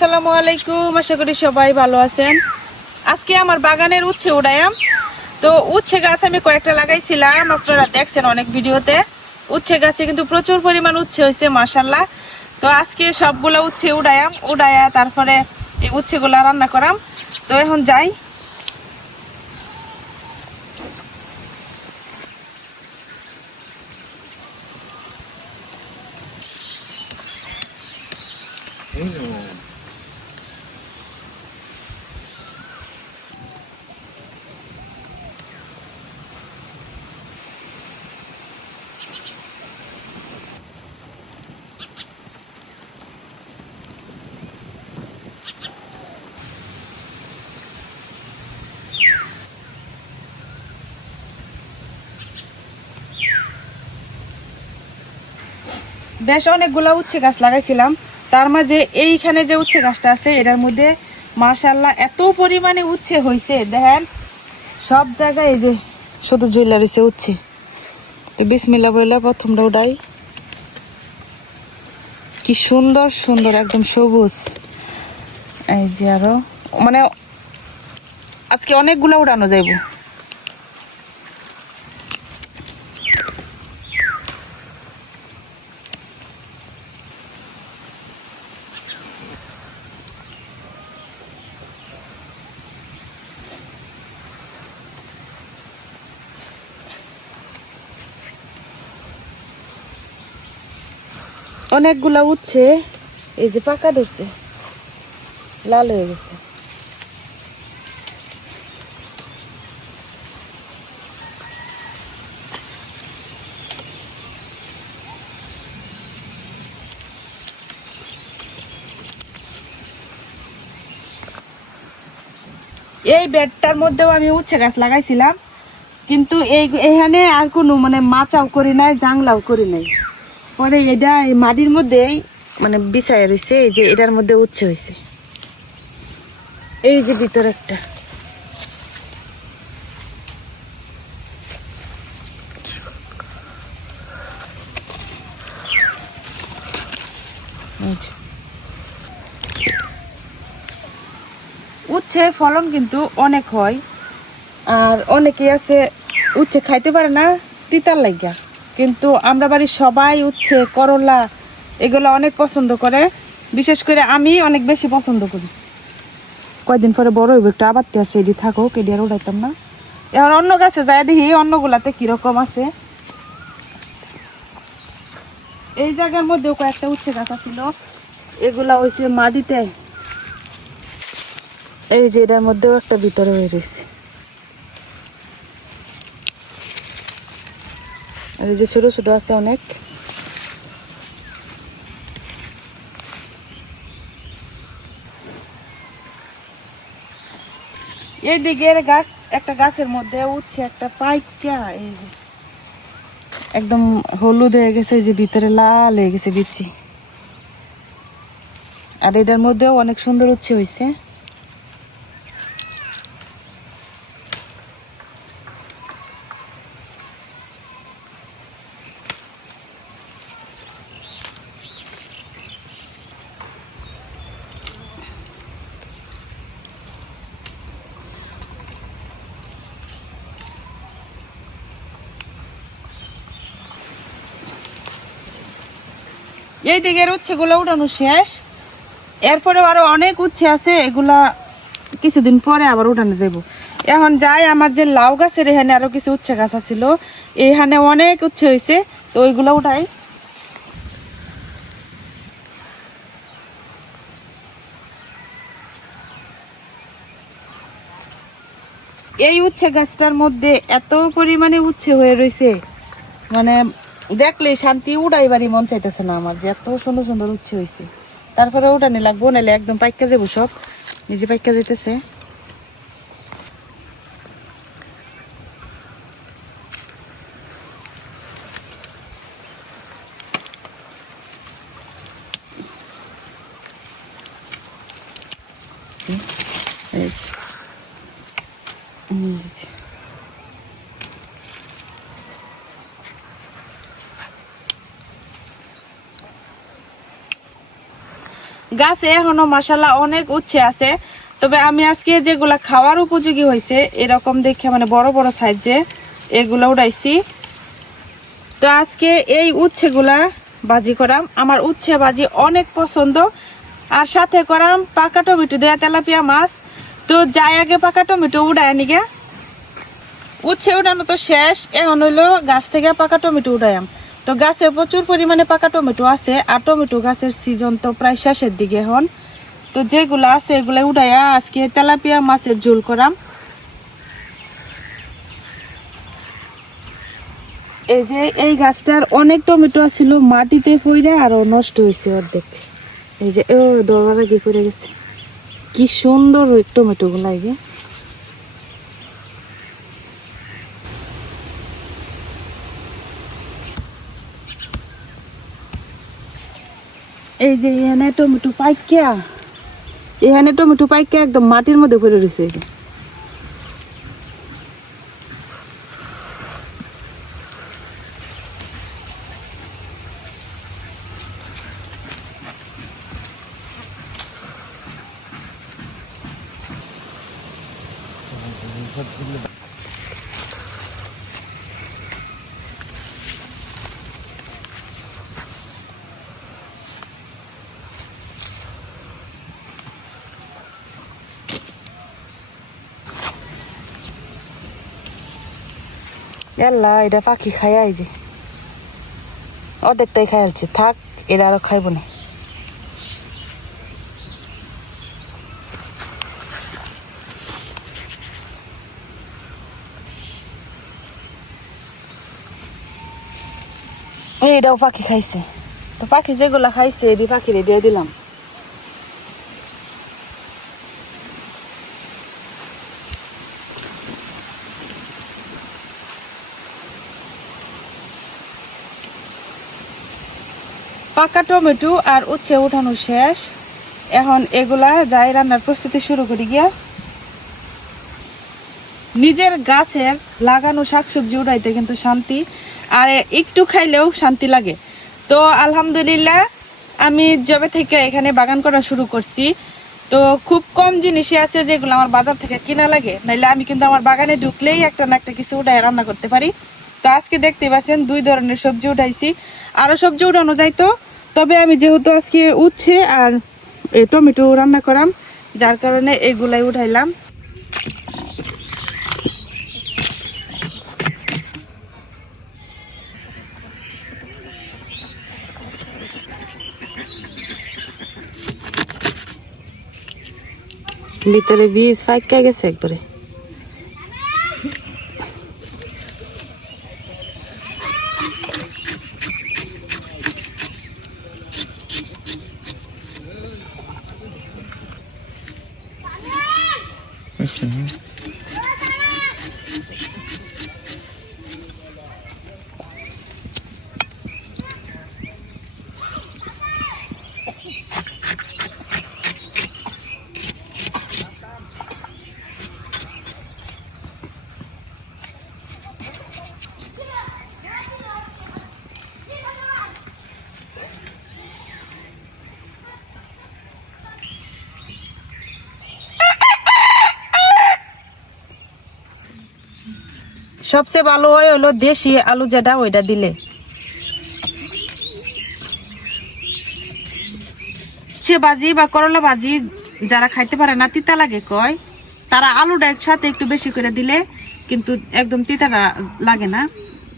আসসালামু আলাইকুম, আশা করি সবাই ভালো আছেন। আজকে আমার বাগানের উচ্ছে উড়াইয়াম। তো উচ্ছে গাছ আমি কয়েকটা লাগাইছিলাম, আপনারা দেখছেন অনেক ভিডিওতে। উচ্ছে গাছে কিন্তু প্রচুর পরিমাণ উচ্ছে হয়েছে মাশাআল্লাহ। তো আজকে সবগুলা উচ্ছে উড়াইয়াম, উড়াইয়া তারপরে এই উচ্ছেগুলা রান্না করাম। তো এখন যাই। বেশ অনেকগুলা উচ্ছে গাছ লাগাইছিলাম, তার মাঝে এইখানে যে উচ্ছে গাছটা আছে এটার মধ্যে মাশাআল্লাহ এত পরিমাণে উচ্ছে হয়েছে, দেখেন সব জায়গায় এই যে শুধু ঝুলা রয়েছে উচ্ছে। তো বিসমিল্লাহ বললা প্রথমটা উঠাই। কি সুন্দর সুন্দর একদম সবুজ। এই যে আরো মানে আজকে অনেকগুলা উড়ানো যাইব। অনেকগুলা উচ্ছে এই যে পাকা ধরছে, লাল হয়ে গেছে। এই বেডটার মধ্যেও আমি উচ্ছে গাছ লাগাইছিলাম, কিন্তু এইখানে আর কোনো মানে মাচাও করি নাই, জাংলাও করি নাই। পরে এটা এই মাটির মধ্যেই মানে বিছায় রয়েছে। এই যে এটার মধ্যে উচ্ছে হয়েছে, এই যে ভিতরে একটা। উচ্ছে ফলন কিন্তু অনেক হয়, আর অনেকে আছে উচ্ছে খাইতে পারে না তিতার লাগিয়া, কিন্তু আমরা বাড়ির সবাই উচ্ছে করলা এগুলো অনেক পছন্দ করে। বিশেষ করে আমি অনেক বেশি পছন্দ করি। কয়দিন পরে বড় হইব, একটু আবারতে আছে, এটি থাকুক, এটি আর উঠাইতাম না। এখন অন্য গাছে যায় দেখি অন্যগুলাতে কিরকম আছে। এই জায়গার মধ্যেও কয়েকটা উচ্ছে গাছ ছিল, এগুলা হয়েছে মাটিতে। এই যে এটার মধ্যেও একটা ভিতরে হয়ে রয়েছে। আর এই যে ছোট ছোট আছে অনেক। এই দিকের গাছ একটা গাছের মধ্যে উচ্ছে একটা পাইকা এই যে একদম হলুদ হয়ে গেছে, যে ভিতরে লাল হয়ে গেছে বিচি। আর এটার মধ্যেও অনেক সুন্দর উচ্ছে হয়েছে। এই দিকের উচ্ছে গুলো উঠানো শেষ, এরপরেও আরো অনেক উচ্ছে আছে, এগুলা কিছুদিন পরে আবার উঠানো যাব। এখন যাই, আমার যে লাউ গাছের এখানে আরো কিছু উচ্ছে গাছ ছিল, এখানে অনেক উচ্ছে হয়েছে, তো ওইগুলো উঠাই। এই উচ্ছে গাছটার মধ্যে এত পরিমাণে উচ্ছে হয়ে রয়েছে, মানে দেখলে শান্তি উড়াইবারই মন চাইতেছে না আমার, যে এত সুন্দর সুন্দর উচ্ছে হয়েছে। তারপরে উঠানি লাগবো, নাহলে একদম পাইকা যাবো, সব নিজে পাইকা যাইতেছে। গাছে এখনো মাশাআল্লাহ অনেক উচ্ছে আছে, তবে আমি আজকে যেগুলা খাওয়ার উপযোগী হয়েছে এরকম দেখে মানে বড় বড় সাইজে এগুলো উঠাইছি। তো আজকে এই উচ্ছেগুলা ভাজি করাম, আমার উচ্ছে ভাজি অনেক পছন্দ। আর সাথে করাম পাকা টমেটো দেয়া তেলাপিয়া মাছ। তো যাই আগে পাকা টমেটো উড়ায় নিগে, উচ্ছে উঠানো তো শেষ, এখন হইলো গাছ থেকে পাকা টমেটো উঠাইম। তো গাছে প্রচুর পরিমাণে পাকা টমেটো আছে, আর টমেটো গাছের সিজন তো প্রায় শেষের দিকে এখন। তো যেগুলো আছে এগুলো উঠাইয়া আজকে তেলাপিয়া মাছের ঝোল করাম। এই যে এই গাছটার অনেক টমেটো ছিল, মাটিতে পড়ে আরো নষ্ট হয়েছে অর্ধেক। এই যে দরবার আগে পড়ে গেছে, কি সুন্দর টমেটো গুলা। এই যে এখানে টমেটো পাইকা, এখানে টমেটো পাইকা একদম মাটির মধ্যে পড়ে রয়েছে। এল্লা এটা পাখি খায়, এই যে অর্ধেকটাই খাইছে, থাক এরা আরো খাইব না। এইটাও পাখি খাইছে, তো পাখি যেগুলা খাইছে এটি পাখিরে দিয়ে দিলাম। পাকা টমেটো আর উচ্ছে উঠানো শেষ, এখন এগুলা যাই রান্নার প্রস্তুতি শুরু করি গিয়া। নিজের গাছের লাগানো শাকসবজি উঠাইতে কিন্তু শান্তি, আর একটু খাইলেও শান্তি লাগে। তো আলহামদুলিল্লাহ আমি যবে থেকে এখানে বাগান করা শুরু করছি, তো খুব কম জিনিসই আছে যেগুলো আমার বাজার থেকে কিনা লাগে, নাইলে আমি কিন্তু আমার বাগানে ঢুকলেই একটা না একটা কিছু উঠাই রান্না করতে পারি। তো আজকে দেখতে পাচ্ছেন 2 ধরনের সবজি উঠাইছি, আরও সবজি উঠানো যাইতো, তবে আমি যেহেতু আজকে উচ্ছে আর টমেটো রান্না করাম, যার কারণে এগুলাই উঠাইলাম। ভিতরে বীজ ফাইকা গেছে একবারে। সবচেয়ে ভালো হয় হলো দেশি আলু, যেটা ওইটা দিলে। উচ্ছে ভাজি বা করলা ভাজি যারা খাইতে পারে না, তিতা লাগে কয়, তারা আলুটা একসাথে একটু বেশি করে দিলে কিন্তু একদম তিতাটা লাগে না।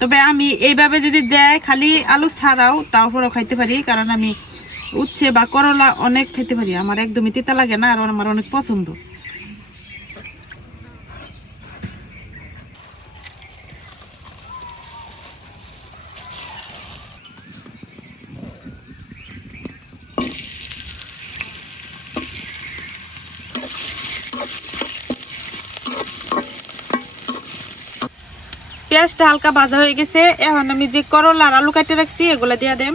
তবে আমি এইভাবে যদি দেয় খালি আলু ছাড়াও তারপরেও খাইতে পারি, কারণ আমি উচ্ছে বা করলা অনেক খেতে পারি, আমার একদমই তিতা লাগে না, আর আমার অনেক পছন্দ। পেঁয়াজটা হালকা ভাজা হয়ে গেছে, এখন আমি যে করলা আর আলু কাটে রাখছি এগুলা দিয়ে দেম।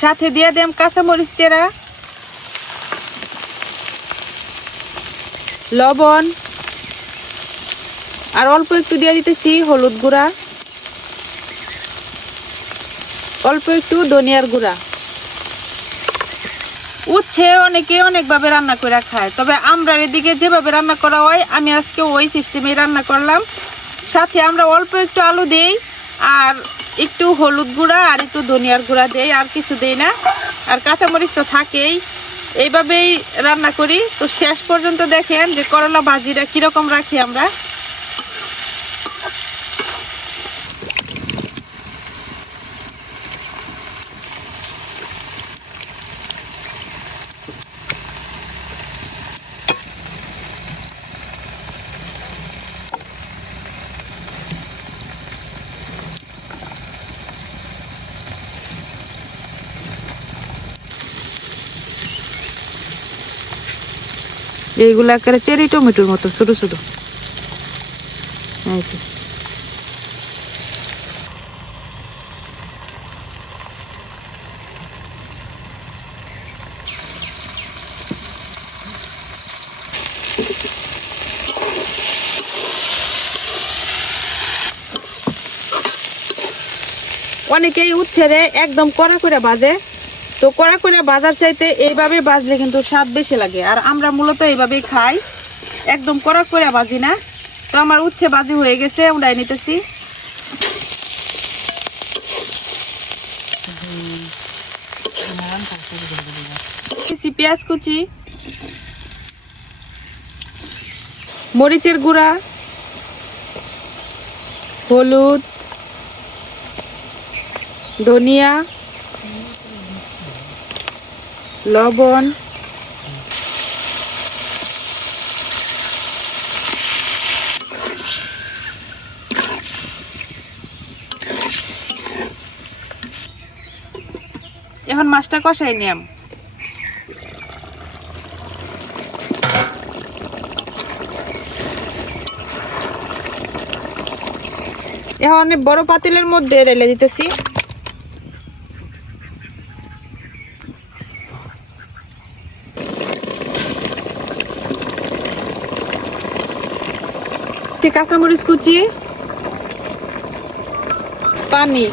সাথে দিয়ে দেম কাঁচামরিচ চেরা, লবণ, আর অল্প একটু দিয়ে দিতেছি হলুদ গুঁড়া, অল্প একটু ধনিয়ার গুঁড়া। উচ্ছে অনেকে অনেকভাবে রান্না করে খায়, তবে আমরা এদিকে যেভাবে রান্না করা হয় আমি আজকে ওই সিস্টেমে রান্না করলাম। সাথে আমরা অল্প একটু আলু দেই আর একটু হলুদ গুঁড়া আর একটু ধনিয়ার গুঁড়া দেই, আর কিছু দেই না। আর কাঁচামরিচ তো থাকেই। এইভাবেই রান্না করি। তো শেষ পর্যন্ত দেখেন যে করলা ভাজিটা কিরকম রাখি আমরা। এইগুলা করে চেরি টমেটোর মতো ছোট ছোট। অনেকেই উচ্ছে একদম কড়া করে ভাজে, তো কড়া করে ভাজার চাইতে এইভাবে ভাজলে কিন্তু স্বাদ বেশি লাগে। আর আমরা মূলত এইভাবেই খাই, একদম কড়া করে ভাজি না। তো আমার উচ্ছে ভাজি হয়ে গেছে, উড়াই নিতেছি। পেঁয়াজ কুচি, মরিচের গুঁড়া, হলুদ, ধনিয়া, লবণ, এখন মাছটা কষাই নিলাম। এখন বড় পাতিলের মধ্যে ঢেলে দিতেছি। কাঁচামরিচ কুচি, পানি,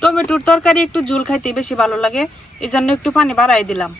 টমেটোর তরকারি একটু ঝোল খাইতে বেশি ভালো লাগে, এই জন্য একটু পানি বাড়াই দিলাম।